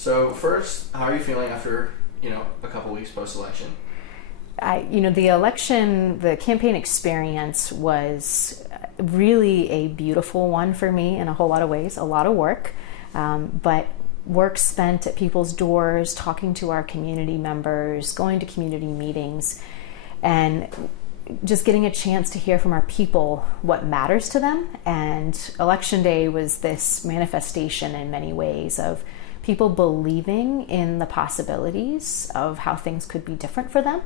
So first, how are you feeling after, a couple weeks post-election? The campaign experience was really a beautiful one for me in a whole lot of ways, a lot of work, but work spent at people's doors, talking to our community members, going to community meetings, and just getting a chance to hear from our people what matters to them. And Election Day was this manifestation in many ways of people believing in the possibilities of how things could be different for them.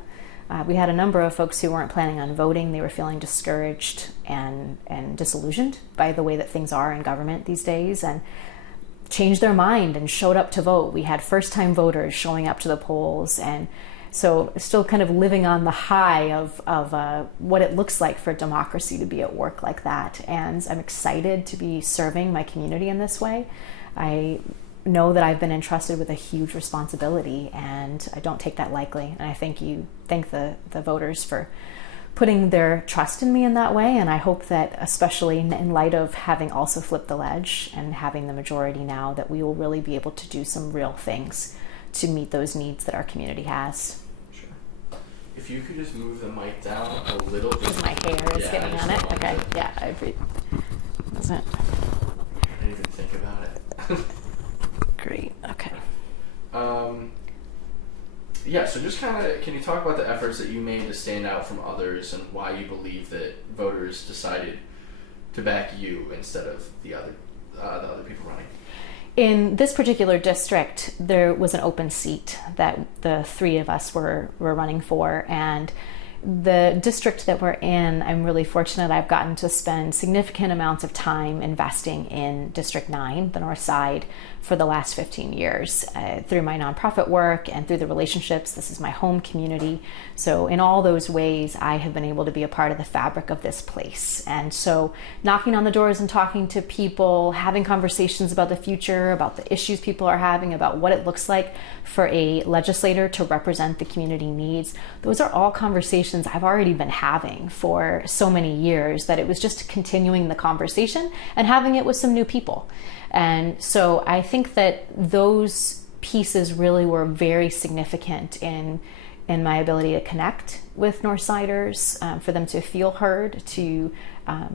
We had a number of folks who weren't planning on voting. They were feeling discouraged and disillusioned by the way that things are in government these days, and changed their mind and showed up to vote. We had first-time voters showing up to the polls, and so still kind of living on the high of what it looks like for democracy to be at work like that. And I'm excited to be serving my community in this way. I know that I've been entrusted with a huge responsibility, and I don't take that lightly. And I thank the voters for putting their trust in me in that way. And I hope that, especially in light of having also flipped the ledge and having the majority now, that we will really be able to do some real things to meet those needs that our community has. Sure. If you could just move the mic down a little. Because my hair is getting on it. Okay. Yeah. That's it. I didn't even think about it. Great. Okay. So just can you talk about the efforts that you made to stand out from others and why you believe that voters decided to back you instead of the other people running? In this particular district, there was an open seat that the three of us were running for, and the district that we're in, I'm really fortunate I've gotten to spend significant amounts of time investing in District 9, the North Side, for the last 15 years through my nonprofit work and through the relationships. This is my home community. So in all those ways, I have been able to be a part of the fabric of this place. And so knocking on the doors and talking to people, having conversations about the future, about the issues people are having, about what it looks like for a legislator to represent the community needs, those are all conversations I've already been having for so many years that it was just continuing the conversation and having it with some new people. And so I think that those pieces really were very significant in my ability to connect with Northsiders, for them to feel heard, to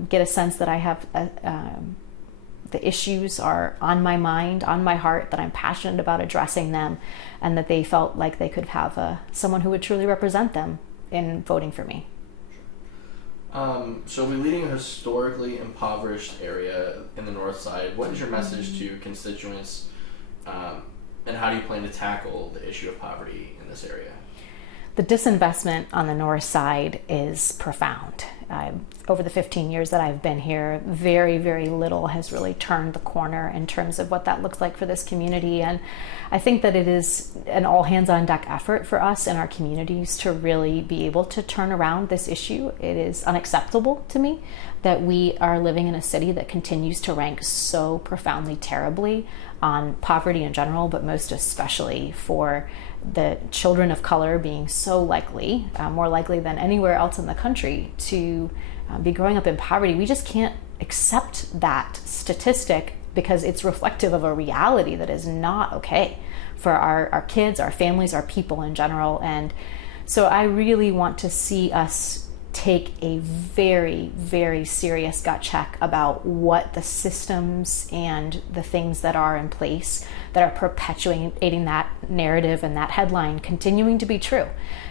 get a sense that I have the issues are on my mind, on my heart, that I'm passionate about addressing them, and that they felt like they could have someone who would truly represent them in voting for me. So we're leading a historically impoverished area in the North Side. What is your message to constituents, and how do you plan to tackle the issue of poverty in this area? The disinvestment on the North Side is profound. Over the 15 years that I've been here, very, very little has really turned the corner in terms of what that looks like for this community. And I think that it is an all hands on deck effort for us and our communities to really be able to turn around this issue. It is unacceptable to me that we are living in a city that continues to rank so profoundly terribly on poverty in general, but most especially for the children of color being so likely, more likely than anywhere else in the country, to be growing up in poverty. We just can't accept that statistic because it's reflective of a reality that is not okay for our kids, our families, our people in general. And so I really want to see us take a very, very serious gut check about what the systems and the things that are in place that are perpetuating that narrative and that headline continuing to be true,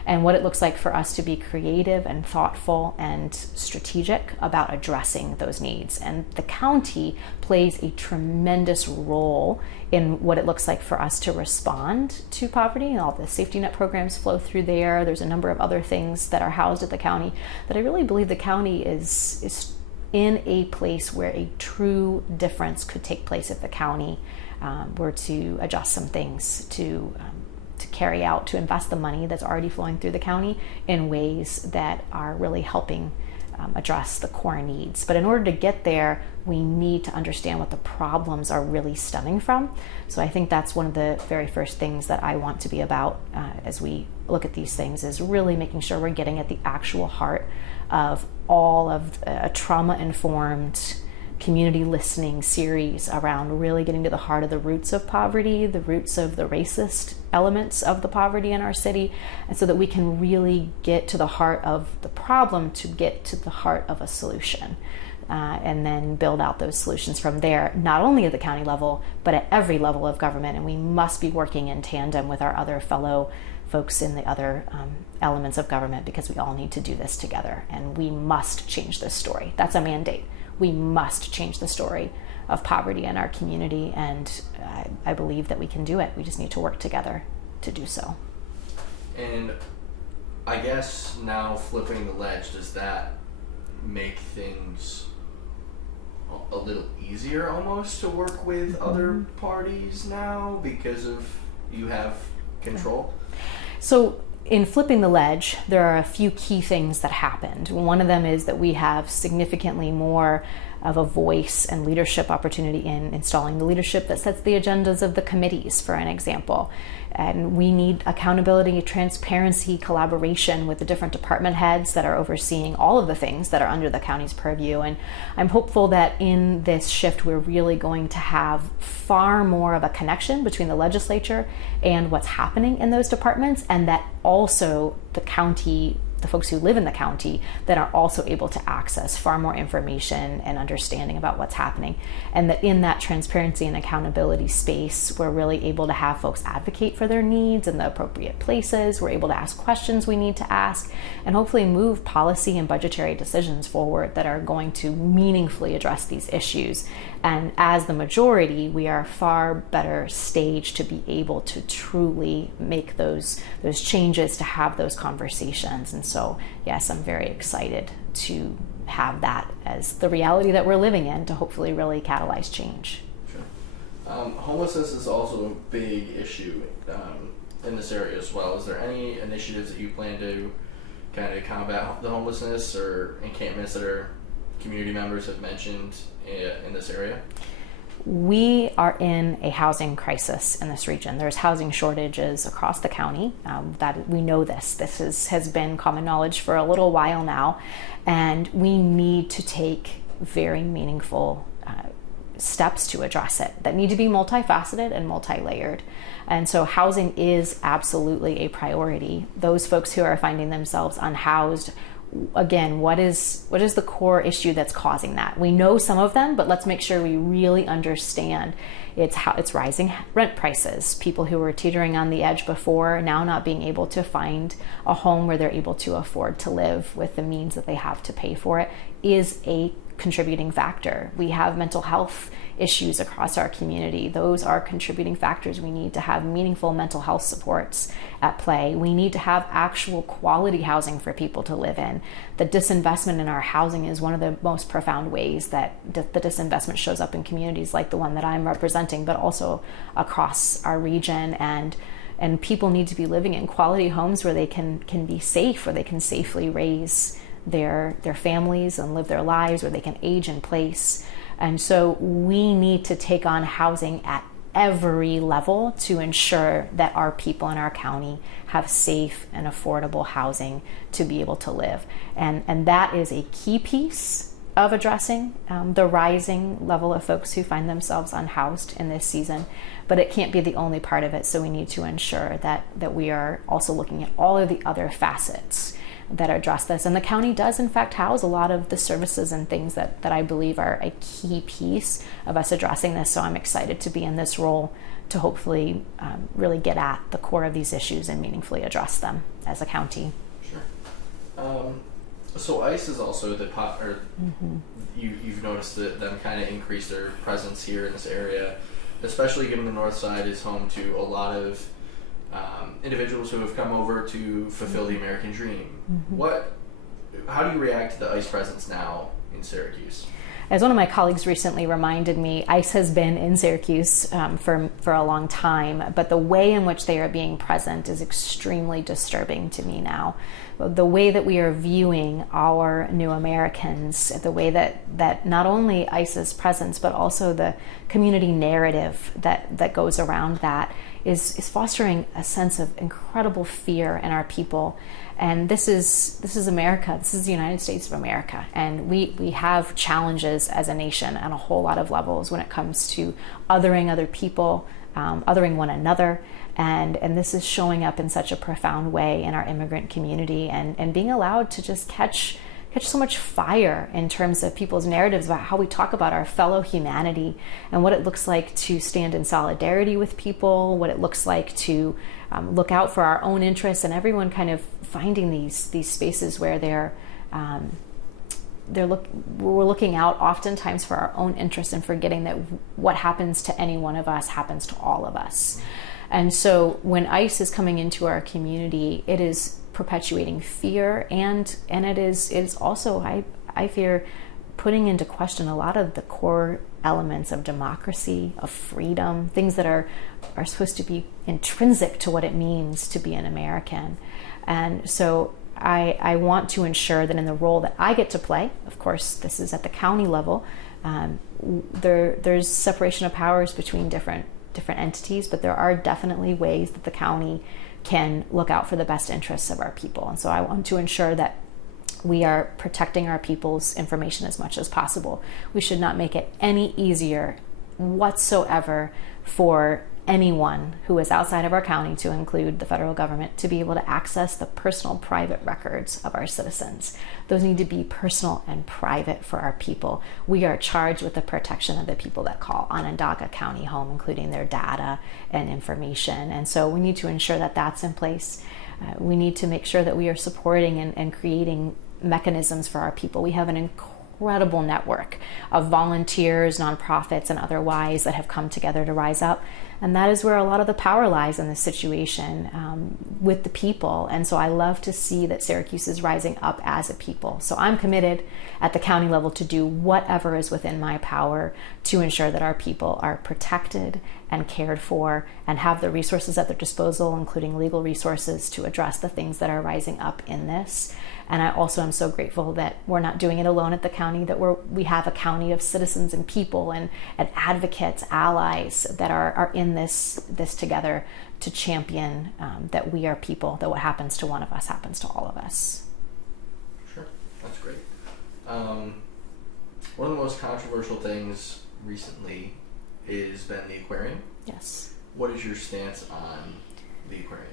and what it looks like for us to be creative and thoughtful and strategic about addressing those needs. And the county plays a tremendous role in what it looks like for us to respond to poverty, and all the safety net programs flow through there. There's a number of other things that are housed at the county that I really believe the county is in a place where a true difference could take place if the county were to adjust some things to carry out, to invest the money that's already flowing through the county in ways that are really helping address the core needs. But in order to get there, we need to understand what the problems are really stemming from. So I think that's one of the very first things that I want to be about as we look at these things, is really making sure we're getting at the actual heart of all of a trauma-informed community listening series around really getting to the heart of the roots of poverty, the roots of the racist elements of the poverty in our city, and so that we can really get to the heart of the problem to get to the heart of a solution. And then build out those solutions from there, not only at the county level, but at every level of government. And we must be working in tandem with our other fellow folks in the other elements of government, because we all need to do this together. And we must change this story. That's a mandate. We must change the story of poverty in our community. And I believe that we can do it. We just need to work together to do so. And I guess now flipping the ledge, does that make things a little easier almost to work with other parties now because of you have control? So in flipping the ledge, there are a few key things that happened. One of them is that we have significantly more of a voice and leadership opportunity in installing the leadership that sets the agendas of the committees, for an example. And we need accountability, transparency, collaboration with the different department heads that are overseeing all of the things that are under the county's purview. And I'm hopeful that in this shift, we're really going to have far more of a connection between the legislature and what's happening in those departments, and that also the county, the folks who live in the county, that are also able to access far more information and understanding about what's happening. And that in that transparency and accountability space, we're really able to have folks advocate for their needs in the appropriate places. We're able to ask questions we need to ask, and hopefully move policy and budgetary decisions forward that are going to meaningfully address these issues. And as the majority, we are far better staged to be able to truly make those changes, to have those conversations. And so, yes, I'm very excited to have that as the reality that we're living in, to hopefully really catalyze change. Sure. Homelessness is also a big issue in this area as well. Is there any initiatives that you plan to kind of combat the homelessness or encampments that our community members have mentioned in this area? We are in a housing crisis in this region. There's housing shortages across the county. That we know this. This has been common knowledge for a little while now, and we need to take very meaningful steps to address it that need to be multifaceted and multi-layered. And so housing is absolutely a priority. Those folks who are finding themselves unhoused, again, what is the core issue that's causing that? We know some of them, but let's make sure we really understand. It's rising rent prices. People who were teetering on the edge before, now not being able to find a home where they're able to afford to live with the means that they have to pay for it, is a contributing factor. We have mental health issues across our community. Those are contributing factors. We need to have meaningful mental health supports at play. We need to have actual quality housing for people to live in. The disinvestment in our housing is one of the most profound ways that the disinvestment shows up in communities like the one that I'm representing, but also across our region. And people need to be living in quality homes where they can be safe, where they can safely raise their families and live their lives, where they can age in place. And so we need to take on housing at every level to ensure that our people in our county have safe and affordable housing to be able to live. And that is a key piece of addressing the rising level of folks who find themselves unhoused in this season. But it can't be the only part of it, so we need to ensure that we are also looking at all of the other facets that address this. And the county does in fact house a lot of the services and things that I believe are a key piece of us addressing this. So I'm excited to be in this role to hopefully really get at the core of these issues and meaningfully address them as a county. Sure. So ICE is also you've noticed that them kind of increase their presence here in this area, especially given the north side is home to a lot of individuals who have come over to fulfill the American dream. How do you react to the ICE presence now in Syracuse? As one of my colleagues recently reminded me, ICE has been in Syracuse for a long time, but the way in which they are being present is extremely disturbing to me now. The way that we are viewing our new Americans, the way that not only ICE's presence, but also the community narrative that goes around that is fostering a sense of incredible fear in our people. And this is America. This is the United States of America. And we have challenges as a nation on a whole lot of levels when it comes to othering other people, othering one another. And this is showing up in such a profound way in our immigrant community, and being allowed to just catch so much fire in terms of people's narratives about how we talk about our fellow humanity and what it looks like to stand in solidarity with people, what it looks like to look out for our own interests, and everyone kind of finding these spaces where we're looking out oftentimes for our own interests and forgetting that what happens to any one of us happens to all of us. And so when ICE is coming into our community, it is perpetuating fear, and it is also, I fear, putting into question a lot of the core elements of democracy, of freedom, things that are supposed to be intrinsic to what it means to be an American. And so I want to ensure that in the role that I get to play, of course, this is at the county level, there's separation of powers between different entities, but there are definitely ways that the county can look out for the best interests of our people. And so I want to ensure that we are protecting our people's information as much as possible. We should not make it any easier whatsoever for anyone who is outside of our county, to include the federal government, to be able to access the personal private records of our citizens. Those need to be personal and private for our people. We are charged with the protection of the people that call Onondaga County home, including their data and information. And so we need to ensure that that's in place. We need to make sure that we are supporting and creating mechanisms for our people. We have an incredible network of volunteers, nonprofits, and otherwise that have come together to rise up. And that is where a lot of the power lies in this situation, with the people. And so I love to see that Syracuse is rising up as a people. So I'm committed at the county level to do whatever is within my power to ensure that our people are protected and cared for and have the resources at their disposal, including legal resources, to address the things that are rising up in this. And I also am so grateful that we're not doing it alone at the county, that we have a county of citizens and people and advocates, allies that are in this together to champion that we are people, that what happens to one of us happens to all of us. Sure, that's great. One of the most controversial things recently has been the aquarium. Yes. What is your stance on the aquarium?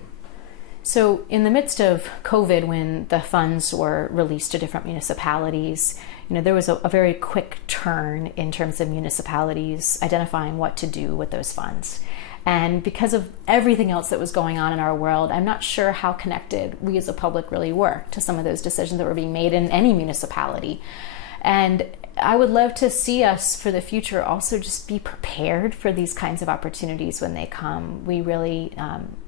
So in the midst of COVID, when the funds were released to different municipalities, there was a very quick turn in terms of municipalities identifying what to do with those funds. And because of everything else that was going on in our world, I'm not sure how connected we as a public really were to some of those decisions that were being made in any municipality. And I would love to see us for the future also just be prepared for these kinds of opportunities when they come. We really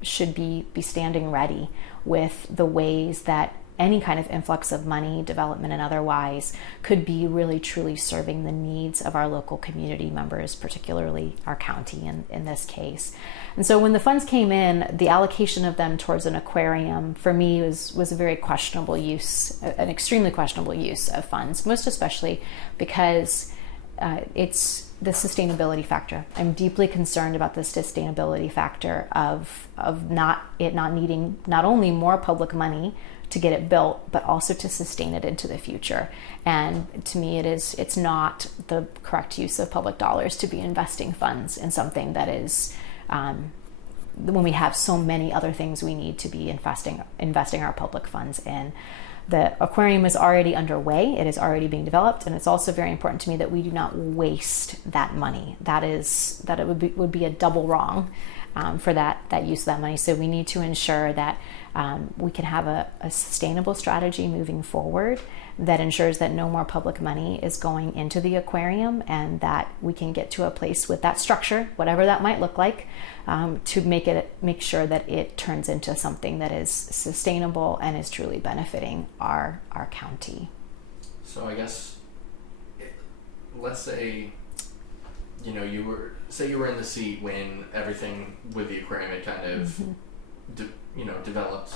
should be standing ready with the ways that any kind of influx of money, development and otherwise, could be really truly serving the needs of our local community members, particularly our county in this case. And so when the funds came in, the allocation of them towards an aquarium for me was a very questionable use, an extremely questionable use of funds, most especially because it's the sustainability factor. I'm deeply concerned about the sustainability factor of not needing not only more public money to get it built, but also to sustain it into the future. And to me, it's not the correct use of public dollars to be investing funds in something that is, when we have so many other things we need to be investing our public funds in. The aquarium is already underway. It is already being developed, and it's also very important to me that we do not waste that money. That it would be a double wrong for that use of that money. So we need to ensure that we can have a sustainable strategy moving forward that ensures that no more public money is going into the aquarium, and that we can get to a place with that structure, whatever that might look like, to make sure that it turns into something that is sustainable and is truly benefiting our county. So I guess, let's say, you were in the seat when everything with the aquarium had kind of developed.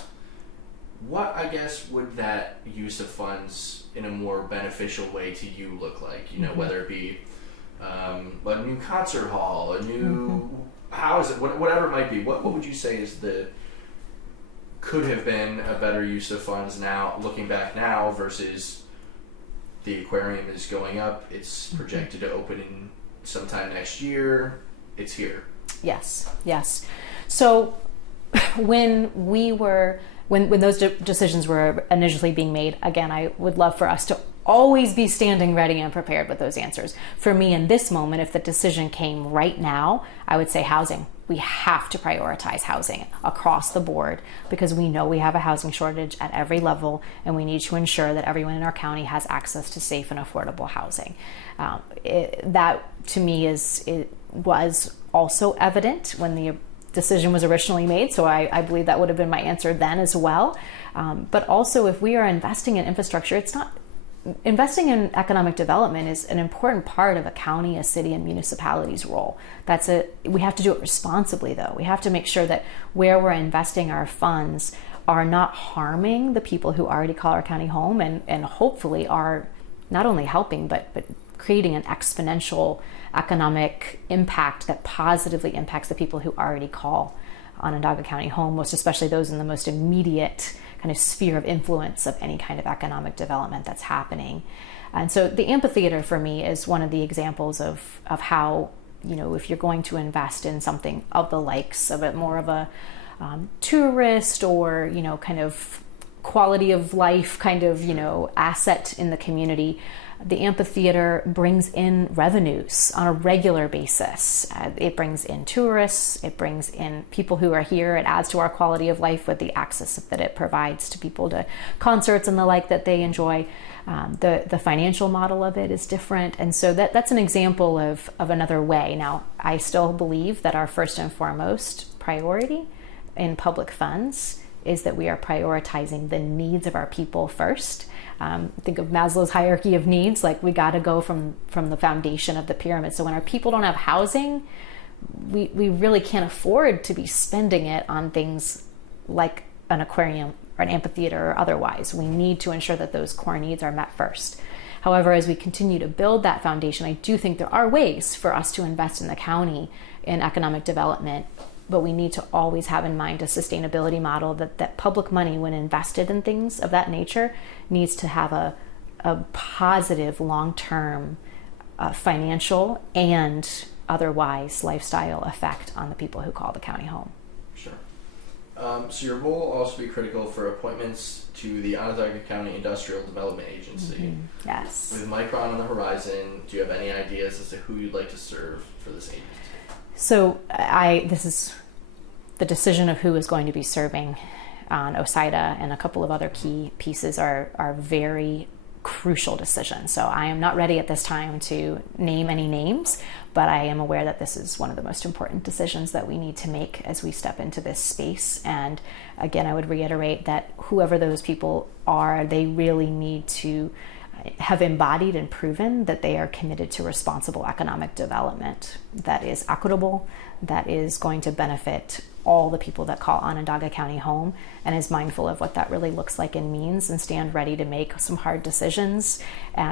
What, I guess, would that use of funds in a more beneficial way to you look like? Whether it be a new concert hall, a new how is it, whatever it might be, what would you say is could have been a better use of funds now, looking back now, versus the aquarium is going up, it's projected to open in sometime next year, it's here. Yes. So when those decisions were initially being made, again, I would love for us to always be standing ready and prepared with those answers. For me in this moment, if the decision came right now, I would say housing. We have to prioritize housing across the board because we know we have a housing shortage at every level, and we need to ensure that everyone in our county has access to safe and affordable housing. That to me was also evident when the decision was originally made, so I believe that would have been my answer then as well. But also, if we are investing in infrastructure, investing in economic development is an important part of a county, a city, and municipality's role. We have to do it responsibly, though. We have to make sure that where we're investing our funds are not harming the people who already call our county home, and hopefully are not only helping, but creating an exponential economic impact that positively impacts the people who already call Onondaga County home, most especially those in the most immediate kind of sphere of influence of any kind of economic development that's happening. And so the amphitheater for me is one of the examples of how, if you're going to invest in something of the likes of it, more of a tourist or, kind of quality of life kind of, asset in the community, the amphitheater brings in revenues on a regular basis. It brings in tourists, it brings in people who are here, it adds to our quality of life with the access that it provides to people to concerts and the like that they enjoy. The financial model of it is different, and so that's an example of another way. Now, I still believe that our first and foremost priority in public funds is that we are prioritizing the needs of our people first. Think of Maslow's hierarchy of needs, like we got to go from the foundation of the pyramid. So when our people don't have housing, we really can't afford to be spending it on things like an aquarium or an amphitheater or otherwise. We need to ensure that those core needs are met first. However, as we continue to build that foundation, I do think there are ways for us to invest in the county in economic development, but we need to always have in mind a sustainability model that public money, when invested in things of that nature, needs to have a positive long-term financial and otherwise lifestyle effect on the people who call the county home. Sure. So your role will also be critical for appointments to the Onondaga County Industrial Development Agency. Mm-hmm. Yes. With Micron on the horizon, do you have any ideas as to who you'd like to serve for this agency? So this is the decision of who is going to be serving on OSIDA, and a couple of other key pieces are very crucial decisions. So I am not ready at this time to name any names, but I am aware that this is one of the most important decisions that we need to make as we step into this space. And again, I would reiterate that whoever those people are, they really need to have embodied and proven that they are committed to responsible economic development that is equitable, that is going to benefit all the people that call Onondaga County home, and is mindful of what that really looks like and means, and stand ready to make some hard decisions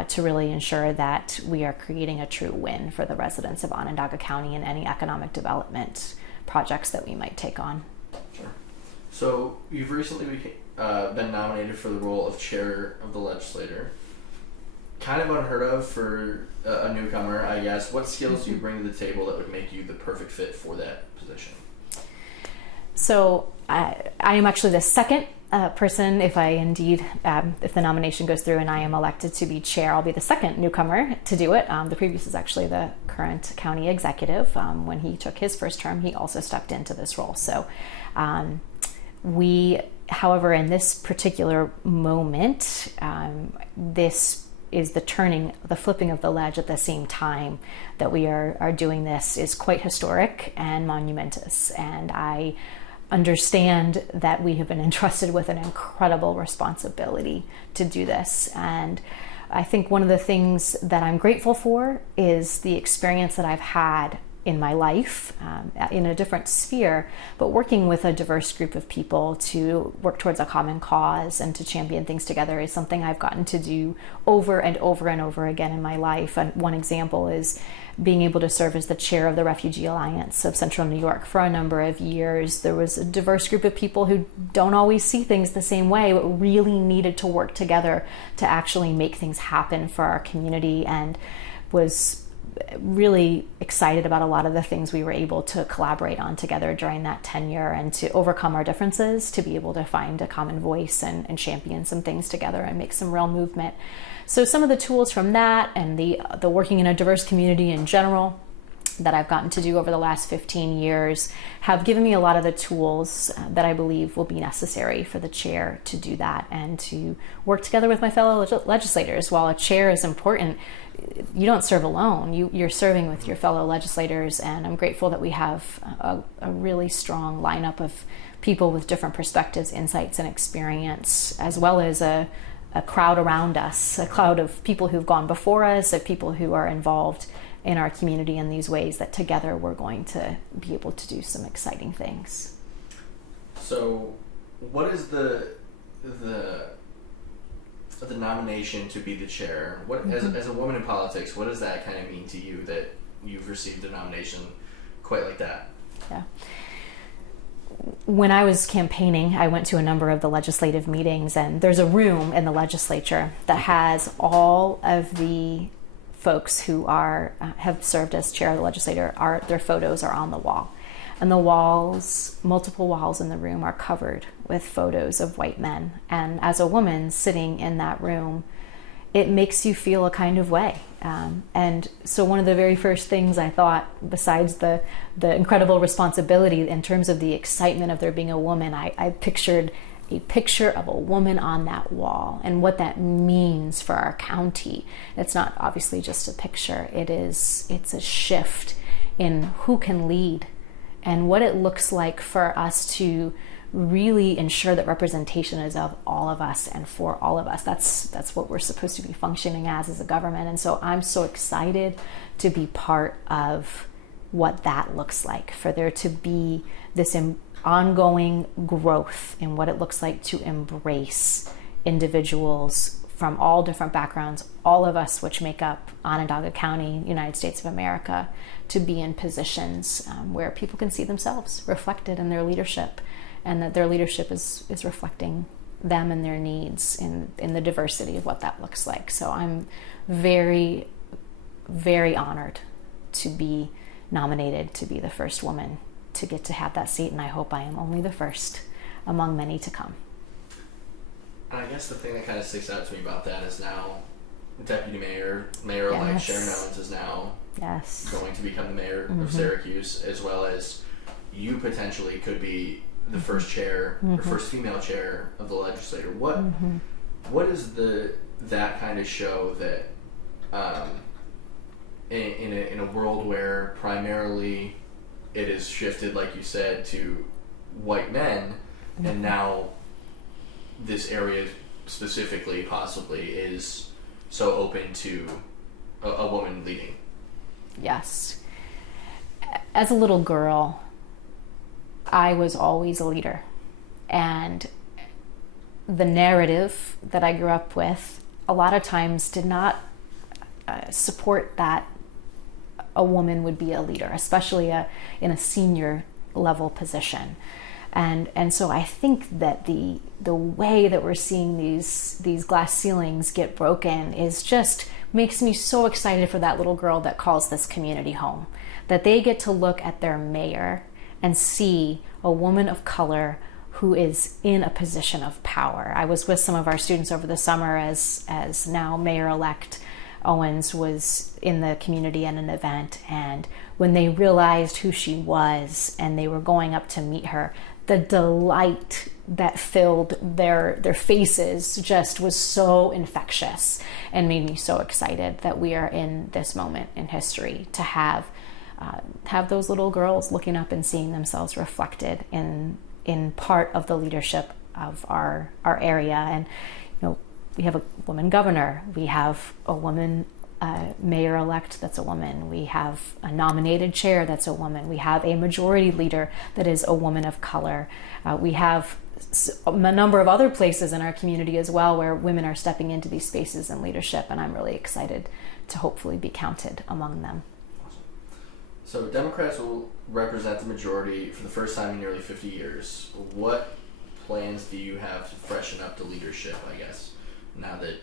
to really ensure that we are creating a true win for the residents of Onondaga County and any economic development projects that we might take on. Sure. So you've recently been nominated for the role of chair of the legislature. Kind of unheard of for a newcomer, I guess. What skills do you bring to the table that would make you the perfect fit for that position? So I am actually the second person, if the nomination goes through and I am elected to be chair, I'll be the second newcomer to do it. The previous is actually the current county executive. When he took his first term, he also stepped into this role. So however, in this particular moment, this is the flipping of the ledge at the same time that we are doing this is quite historic and monumentous. And I understand that we have been entrusted with an incredible responsibility to do this. And I think one of the things that I'm grateful for is the experience that I've had in my life, in a different sphere, but working with a diverse group of people to work towards a common cause and to champion things together is something I've gotten to do over and over and over again in my life. And one example is being able to serve as the chair of the Refugee Alliance of Central New York for a number of years. There was a diverse group of people who don't always see things the same way, but really needed to work together to actually make things happen for our community, and was really excited about a lot of the things we were able to collaborate on together during that tenure, and to overcome our differences, to be able to find a common voice and champion some things together and make some real movement. So some of the tools from that and the working in a diverse community in general that I've gotten to do over the last 15 years have given me a lot of the tools that I believe will be necessary for the chair to do that and to work together with my fellow legislators. While a chair is important, you don't serve alone. You're serving with your fellow legislators, and I'm grateful that we have a really strong lineup of people with different perspectives, insights, and experience, as well as a crowd around us, a cloud of people who've gone before us, of people who are involved in our community in these ways that together we're going to be able to do some exciting things. So what is the nomination to be the chair? What as a woman in politics, what does that kind of mean to you that you've received a nomination quite like that? Yeah. When I was campaigning, I went to a number of the legislative meetings, and there's a room in the legislature that has all of the folks who have served as chair of the legislature. Their photos are on the wall, and the walls, multiple walls in the room, are covered with photos of white men. And as a woman sitting in that room, it makes you feel a kind of way. And so one of the very first things I thought, besides the incredible responsibility in terms of the excitement of there being a woman, I pictured a picture of a woman on that wall and what that means for our county. It's not obviously just a picture. It's a shift in who can lead and what it looks like for us to really ensure that representation is of all of us and for all of us. That's what we're supposed to be functioning as a government. And so I'm so excited to be part of what that looks like, for there to be this ongoing growth in what it looks like to embrace individuals from all different backgrounds, all of us which make up Onondaga County, United States of America, to be in positions where people can see themselves reflected in their leadership, and that their leadership is reflecting them and their needs in the diversity of what that looks like. So I'm very, very honored to be nominated to be the first woman to get to have that seat, and I hope I am only the first among many to come. I guess the thing that kind of sticks out to me about that is now Deputy Mayor-elect Sharon Owens is now going to become the mayor of Syracuse, as well as you potentially could be the first chair or first female chair of the legislature. What is that kind of show that in a world where primarily it is shifted, like you said, to white men, and now this area specifically possibly is so open to a woman leading? Yes. As a little girl, I was always a leader, and the narrative that I grew up with a lot of times did not support that a woman would be a leader, especially in a senior level position. And so I think that the way that we're seeing these glass ceilings get broken is just makes me so excited for that little girl that calls this community home, that they get to look at their mayor and see a woman of color who is in a position of power. I was with some of our students over the summer as now Mayor-elect Owens was in the community at an event, and when they realized who she was and they were going up to meet her, the delight that filled their faces just was so infectious and made me so excited that we are in this moment in history to have those little girls looking up and seeing themselves reflected in part of the leadership of our area. And we have a woman governor, we have a woman a mayor-elect that's a woman. We have a nominated chair that's a woman. We have a majority leader that is a woman of color. We have a number of other places in our community as well where women are stepping into these spaces in leadership, and I'm really excited to hopefully be counted among them. Awesome. So Democrats will represent the majority for the first time in nearly 50 years. What plans do you have to freshen up the leadership, I guess, now that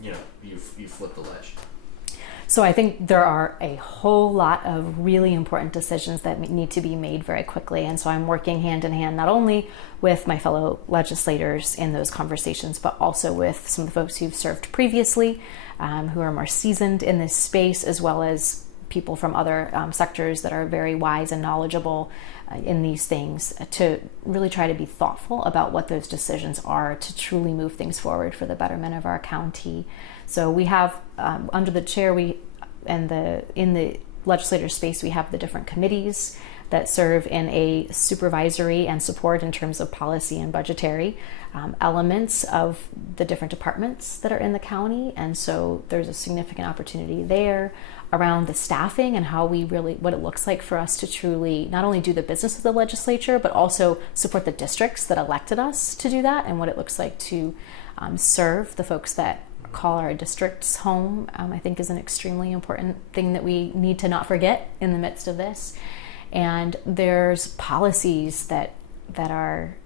you've flipped the ledge? So I think there are a whole lot of really important decisions that need to be made very quickly. And so I'm working hand in hand, not only with my fellow legislators in those conversations, but also with some of the folks who've served previously, who are more seasoned in this space, as well as people from other sectors that are very wise and knowledgeable in these things, to really try to be thoughtful about what those decisions are to truly move things forward for the betterment of our county. So we have under the chair, in the legislator space, we have the different committees that serve in a supervisory and support in terms of policy and budgetary elements of the different departments that are in the county. And so there's a significant opportunity there around the staffing and how what it looks like for us to truly not only do the business of the legislature, but also support the districts that elected us to do that, and what it looks like to serve the folks that call our districts home. I think is an extremely important thing that we need to not forget in the midst of this. And there's policies that are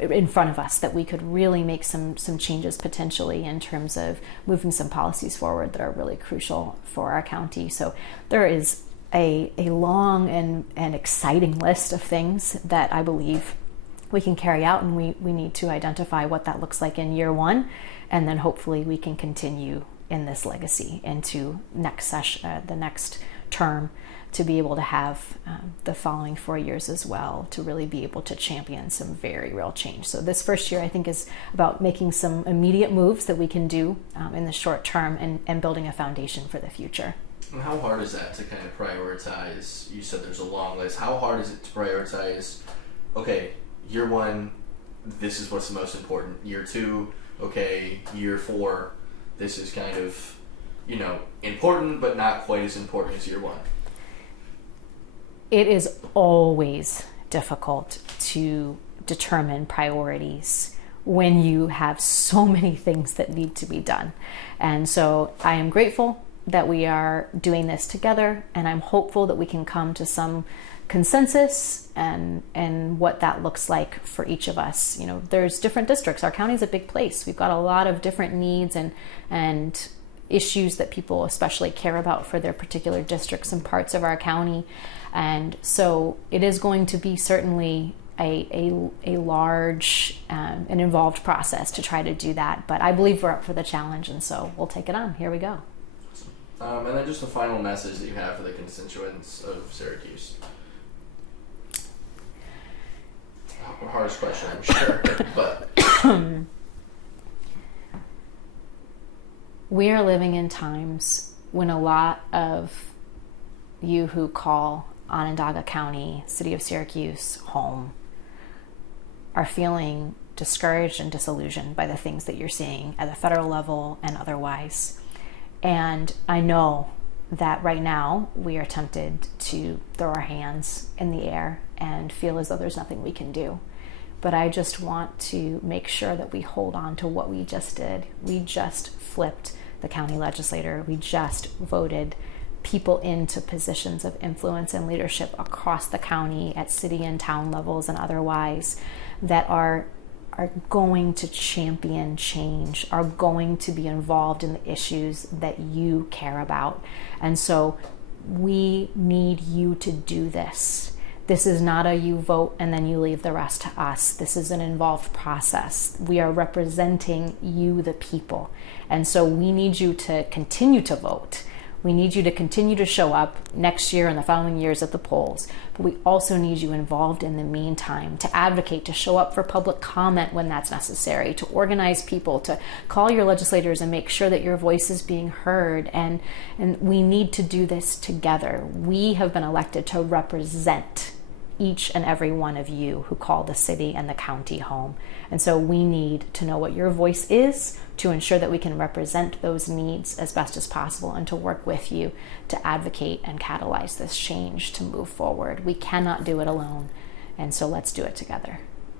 in front of us that we could really make some changes potentially in terms of moving some policies forward that are really crucial for our county. So there is a long and exciting list of things that I believe we can carry out, and we need to identify what that looks like in year one, and then hopefully we can continue in this legacy into the next term, to be able to have the following 4 years as well, to really be able to champion some very real change. So this first year, I think, is about making some immediate moves that we can do in the short term, and building a foundation for the future. And how hard is that to kind of prioritize? You said there's a long list. How hard is it to prioritize, okay, year one, this is what's the most important. Year two, okay, year four, this is kind of, important, but not quite as important as year one. It is always difficult to determine priorities when you have so many things that need to be done. And so I am grateful that we are doing this together, and I'm hopeful that we can come to some consensus and what that looks like for each of us. There's different districts. Our county is a big place. We've got a lot of different needs and issues that people especially care about for their particular districts and parts of our county. And so it is going to be certainly a large and involved process to try to do that. But I believe we're up for the challenge, and so we'll take it on. Here we go. And then just a final message that you have for the constituents of Syracuse. Hardest question, I'm sure, but we are living in times when a lot of you who call Onondaga County, city of Syracuse, home, are feeling discouraged and disillusioned by the things that you're seeing at the federal level and otherwise. And I know that right now we are tempted to throw our hands in the air and feel as though there's nothing we can do. But I just want to make sure that we hold on to what we just did. We just flipped the county legislator. We just voted people into positions of influence and leadership across the county at city and town levels and otherwise that are going to champion change, are going to be involved in the issues that you care about. And so we need you to do this. This is not a you vote and then you leave the rest to us. This is an involved process. We are representing you, the people. And so we need you to continue to vote. We need you to continue to show up next year and the following years at the polls. But we also need you involved in the meantime, to advocate, to show up for public comment when that's necessary, to organize people, to call your legislators and make sure that your voice is being heard. And we need to do this together. We have been elected to represent each and every one of you who call the city and the county home. And so we need to know what your voice is to ensure that we can represent those needs as best as possible and to work with you to advocate and catalyze this change to move forward. We cannot do it alone, and so let's do it together.